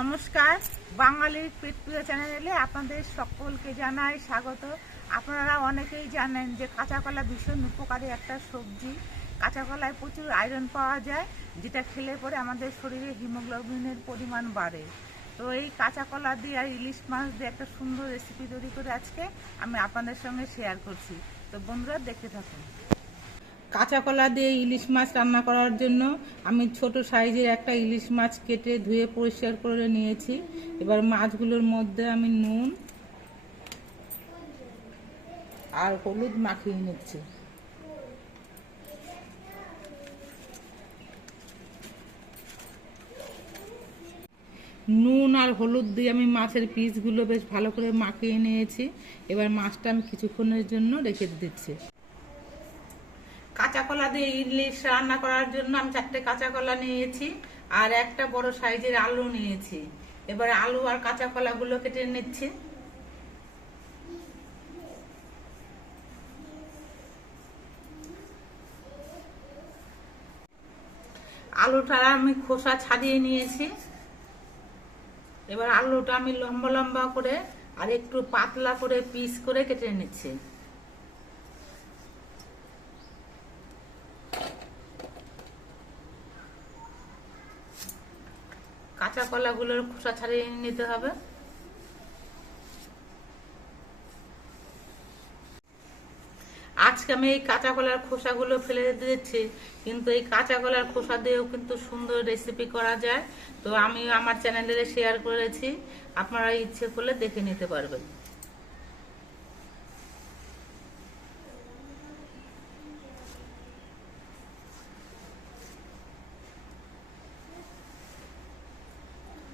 নমস্কার, বাঙালির প্রিয় চ্যানেলে আপনাদের সকলকে জানাই স্বাগত। আপনারা অনেকেই জানেন যে কাঁচা কলা ভীষণ উপকারী একটা সবজি। কাঁচা কলায় প্রচুর আয়রন পাওয়া যায়, যেটা খেলে পরে আমাদের শরীরে হিমোগ্লোবিনের পরিমাণ বাড়ে। তো এই কাঁচা কলা দিয়ে আর ইলিশ মাছ দিয়ে একটা সুন্দর রেসিপি তৈরি করে আজকে আমি আপনাদের সঙ্গে শেয়ার করছি। তো বন্ধুরা, দেখতে থাকুন। কাঁচা কলা দিয়ে ইলিশ মাছ রান্না করার জন্য আমি ছোট সাইজের একটা ইলিশ মাছ কেটে ধুয়ে পরিষ্কার করে নিয়েছি। এবার মাছগুলোর মধ্যে আমি নুন আর হলুদ মাখিয়ে নিচ্ছি। নুন আর হলুদ দিয়ে আমি মাছের পিসগুলো বেশ ভালো করে মাখিয়ে নিয়েছি। এবার মাছটা আমি কিছুক্ষণের জন্য রেখে দিচ্ছি। কাঁচা কলা দিয়ে ইলিশ রান্না করার জন্য আমি চারটে কাঁচা কলা নিয়েছি আর একটা বড় সাইজের আলু নিয়েছি। এবারে আলু আর কাঁচা কলাগুলো কেটে নিচ্ছি। আলুটা আমি খোসা ছাড়িয়ে নিয়েছি। এবার আলুটা আমি লম্বা লম্বা করে আর একটু পাতলা করে পিস করে কেটে নিচ্ছি কাঁচা কলাগুলোর খোসা ছাড়িয়ে নিতে হবে। আজকে আমি এই কাঁচা কলার খোসাগুলো ফেলে দিয়েছি কিন্তু এই কাঁচা কলার খোসা দিয়েও কিন্তু সুন্দর রেসিপি করা যায়। তো আমি আমার চ্যানেলে শেয়ার করেছি, আপনারা ইচ্ছে করলে দেখে নিতে পারবেন।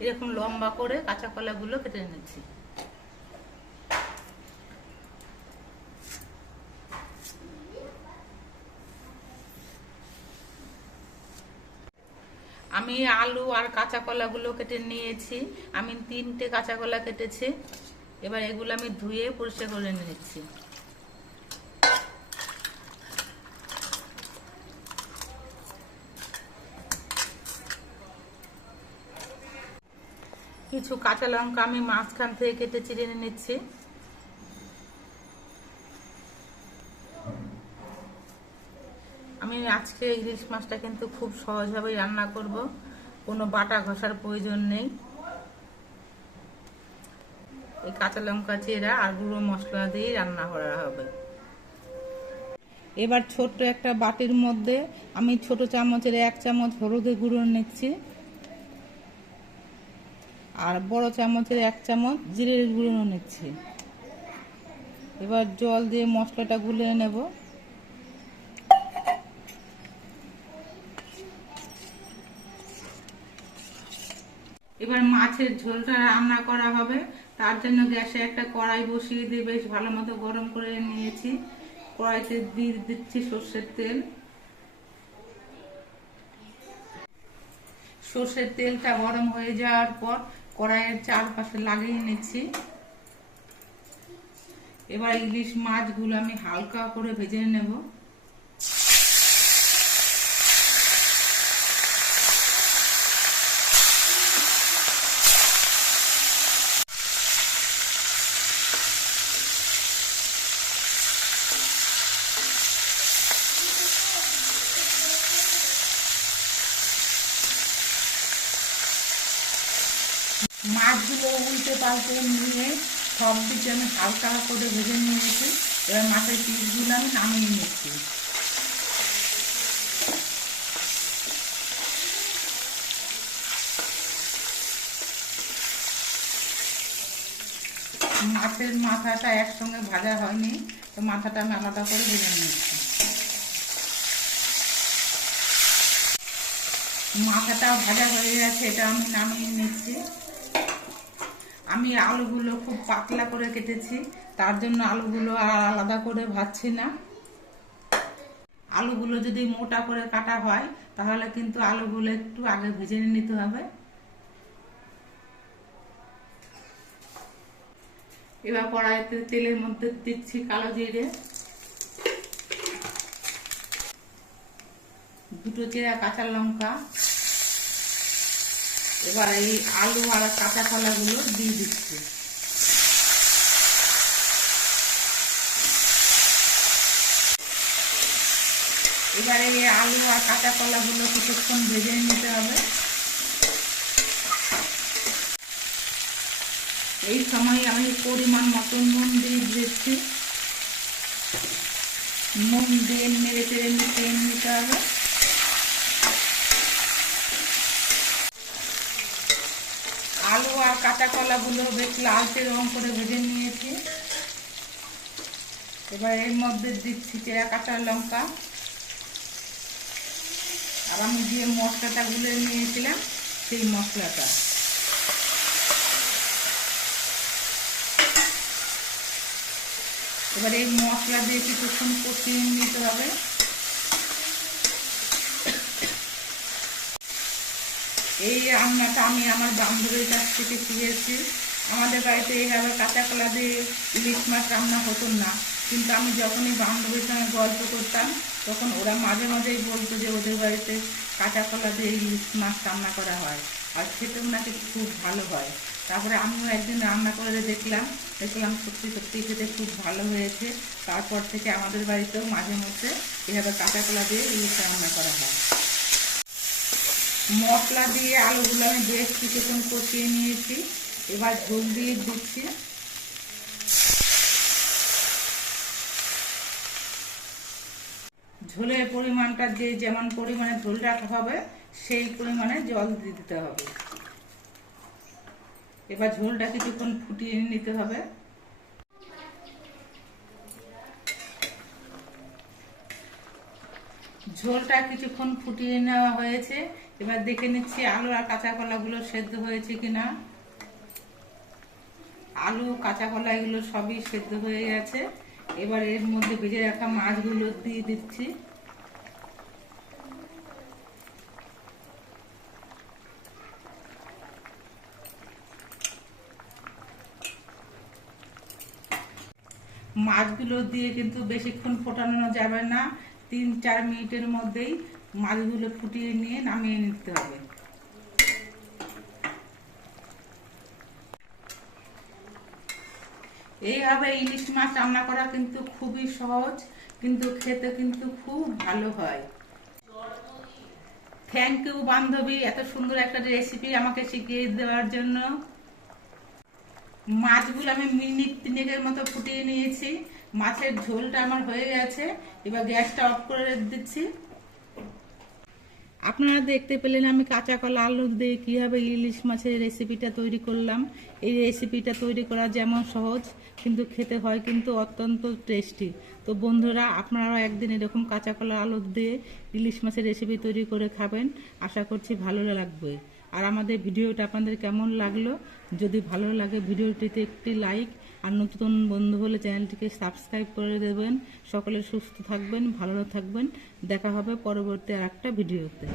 এরকম লম্বা করে কাঁচা কলাগুলো কেটে নিচ্ছি। আমি আলু আর কাঁচা কলাগুলো কেটে নিয়েছি। আমি তিনটে কাঁচা কলা কেটেছি। এবার এগুলো আমি ধুয়ে পরিষ্কার করে নিচ্ছি। কিছু কাঁচা লঙ্কা আমি মাঝখান থেকে কেটে চিড়ে নিচ্ছি। আমি আজকে ইলিশ মাছটা কিন্তু খুব সহজভাবেই রান্না করব। কোনো বাটা ঘষার প্রয়োজন নেই। এই কাঁচা লঙ্কা চেরা আর গুঁড়ো মশলা দিয়েই রান্না করা হবে। এবার ছোট্ট একটা বাটির মধ্যে আমি ছোট চামচের এক চামচ হলুদের গুঁড়ো নিচ্ছি। আর বড় চামচের এক চামচ জিরের গুঁড়ো নিচ্ছি। এবার জল দিয়ে মশলাটা গুলে নেব। এবার মাছের ঝোলটা রান্না করা হবে। তার জন্য গ্যাসে একটা কড়াই বসিয়ে দিয়ে বেশ ভালো মতো গরম করে নিয়েছি। কড়াইতে দিয়ে দিচ্ছি সর্ষের তেল। সর্ষের তেলটা গরম হয়ে যাওয়ার পর কড়াইয়ের চারপাশে লাগিয়ে নিচ্ছি। এবার ইলিশ মাছগুলো আমি হালকা করে ভেজে নেব। মাছগুলো উল্টে পাল্টে নিয়ে সব দিকে আমি হালকা করে ভেজে নিয়েছি। এবার মাছের পিসগুলো আমি নামিয়ে নিচ্ছি। মাছের মাথাটা একসঙ্গে ভাজা হয়নি, তো মাথাটা আমি আলাদা করে ভেজে নিয়েছি মাথাটা ভাজা হয়ে গেছে, এটা আমি নামিয়ে নিচ্ছি। আমি আলুগুলো খুব পাতলা করে কেটেছি, তার জন্য আলুগুলো আর আলাদা করে ভাজছি না। আলুগুলো যদি মোটা করে কাটা হয়, তাহলে কিন্তু আলুগুলো একটু আগে ভেজে নিতে হবে। এবার কড়াইতে তেলের মধ্যে দিচ্ছি কালো জিরে। দুটো চেরা কাঁচা লঙ্কা। এবার এই আলু আর কাঁচা কলাগুলো দিয়ে দিচ্ছি। এবারে এই আলু আর কাঁচা কলাগুলো কিছুক্ষণ ভেজে নিতে হবে। এই সময় আমি পরিমাণ মতো নুন দিয়ে দিচ্ছি নুন দিয়ে নেড়ে চেড়ে মিশিয়ে নিতে হবে আলু আর কাঁচা কলাগুলো বেশ লালচে রং করে ভেজে নিয়েছি। এবার এর মধ্যে দিচ্ছি চেরা কাঁচা লঙ্কা। আর আমি যে মশলাটা গুলে নিয়েছিলাম, সেই মশলাটা। এবার এই মশলা দিয়ে কিছুক্ষণ কষিয়ে নিতে হবে। এই রান্নাটা আমি আমার বান্ধবীর কাছ থেকে শিখেছি। আমাদের বাড়িতে এইভাবে কাঁচা কলা দিয়ে ইলিশ মাছ রান্না হতো না। কিন্তু আমি যখনই বান্ধবীর সঙ্গে গল্প করতাম, তখন ওরা মাঝে মাঝেই বলতো যে ওদের বাড়িতে কাঁচা কলা দিয়ে ইলিশ মাছ রান্না করা হয় আর খেতেও নাকি খুব ভালো হয়। তারপরে আমিও একদিন রান্না করে দেখলাম দেখলাম সত্যি সত্যি খেতে খুব ভালো হয়েছে। তারপর থেকে আমাদের বাড়িতেও মাঝে মধ্যে এভাবে কাঁচা কলা দিয়ে ইলিশ রান্না করা হয়। মশলা দিয়ে আলুগুলো আমি বেশ কিছুক্ষণ কষিয়ে নিয়েছি। এবার ঝোল দিয়ে দিচ্ছি। ঝোলের পরিমাণটা যে যেমন পরিমাণে ঝোলটা হবে, সেই পরিমাণে জল দিতে হবে। এবার ঝোলটা কিছুক্ষণ ফুটিয়ে নিতে হবে। ঝোলটা কিছুক্ষণ ফুটিয়ে নেওয়া হয়েছে। এবার দেখে নিচ্ছি আলু আর কাঁচা কলাগুলো সেদ্ধ হয়েছে কিনা। আলু, কাঁচা কলা এগুলো সবই সেদ্ধ হয়ে গেছে। এবার এর মধ্যে ভেজে রাখা মাছগুলো দিয়ে দিচ্ছি। মাছগুলো দিয়ে কিন্তু বেশিক্ষণ ফোটানো যাবে না। তিন চার মিনিটের মধ্যেই মাছগুলো ফুটিয়ে নিয়ে নামিয়ে নিতে হবে। এইভাবে ইলিশ মাছ রান্না করা কিন্তু খুবই সহজ, কিন্তু খেতে কিন্তু খুব ভালো হয়। থ্যাংক ইউ বান্ধবী, এত সুন্দর একটা রেসিপি আমাকে শিখিয়ে দেওয়ার জন্য। মাছগুলো আমি মিনিট তিনেকের মতো ফুটিয়ে নিয়েছি। মাছের ঝোলটা আমার হয়ে গেছে। এবার গ্যাসটা অফ করে দিচ্ছি। আপনারা দেখতে পেলেন আমি কাঁচা কলা, আলু দিয়ে কীভাবে ইলিশ মাছের রেসিপিটা তৈরি করলাম। এই রেসিপিটা তৈরি করা যেমন সহজ, কিন্তু খেতে হয় কিন্তু অত্যন্ত টেস্টি তো বন্ধুরা, আপনারাও একদিন এরকম কাঁচা কলা, আলু দিয়ে ইলিশ মাছের রেসিপি তৈরি করে খাবেন। আশা করছি ভালো লাগবে। আর আমাদের ভিডিওটা আপনাদের কেমন লাগল? যদি ভালো লাগে ভিডিওটিতে একটি লাইক আর নতুন বন্ধু হলে চ্যানেলটিকে সাবস্ক্রাইব করে দেবেন। সকলে সুস্থ থাকবেন, ভালো থাকবেন। দেখা হবে পরবর্তী আর একটা ভিডিওতে।